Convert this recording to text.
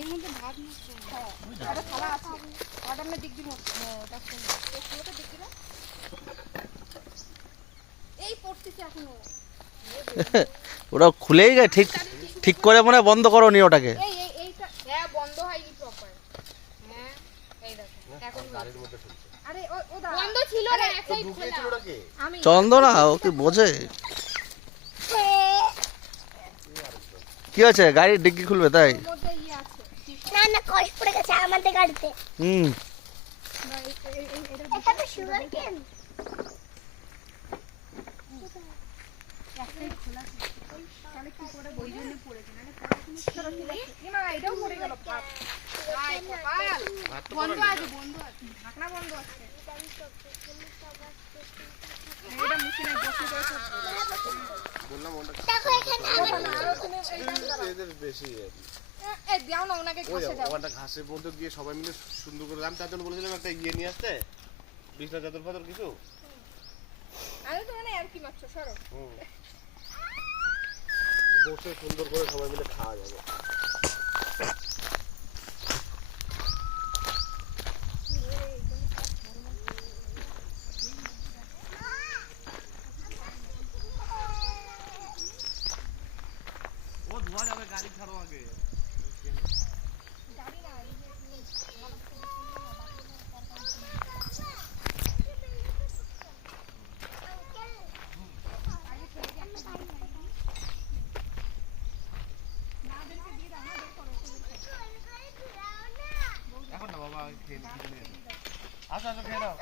এর মধ্যে ভাত নিচ্ছে হ্যাঁ এটা থালা আছে অর্ডার না দিক দিব ওটা কোনটা দিক দিবা এই পড়তেছে এখনো ওটা খুলেই গেছে ঠিক ঠিক করে মনে বন্ধ করো নি ওটাকে এই এইটা হ্যাঁ বন্ধ হয়নি প্রপার হ্যাঁ এই দেখো এখন গাড়ির মধ্যে চলছে আরে ও বন্ধ ছিল না এক সাইড খোলা আমি চন্দনা ও কি বোঝে কি আছে গাড়ির ডিগ্গি খুলবে তাই ওর মধ্যে ইয়ে আছে না না কষ্ট পড়ে গেছে আমাদের গাড়িতে হুম এটা তো সুগার কেন তাহলে কি করে বই জন্য পড়েছে না পড়াশোনা ঠিক আছে এমা এটাও পড়ে গেল ভাত ভাই কপাল বন্ধ আছে ঢাকনা বন্ধ আছে এটা মুছে নাই বসে বসে বললাম ওটা দেখো এখানে এদের বেশি এ দাও না ওনাকে ঘষে দাও ওটা ঘাসের মধ্যে গিয়ে সবাই মিলে সুন্দর করে আমি তার জন্য বলেছিলাম একটা ইয়ে নিয়ে আসতে বিছনা চাদর ফাদর কিছু আমি তো মানে আর কি মারছো সরো বসে সুন্দর করে সবাই মিলে খাওয়া যাবে ও ধোয়া যাবে গাড়ি ছাড়ো আগে এখন না বাবা খেয়ে আচ্ছা আচ্ছা খেয়ে নাও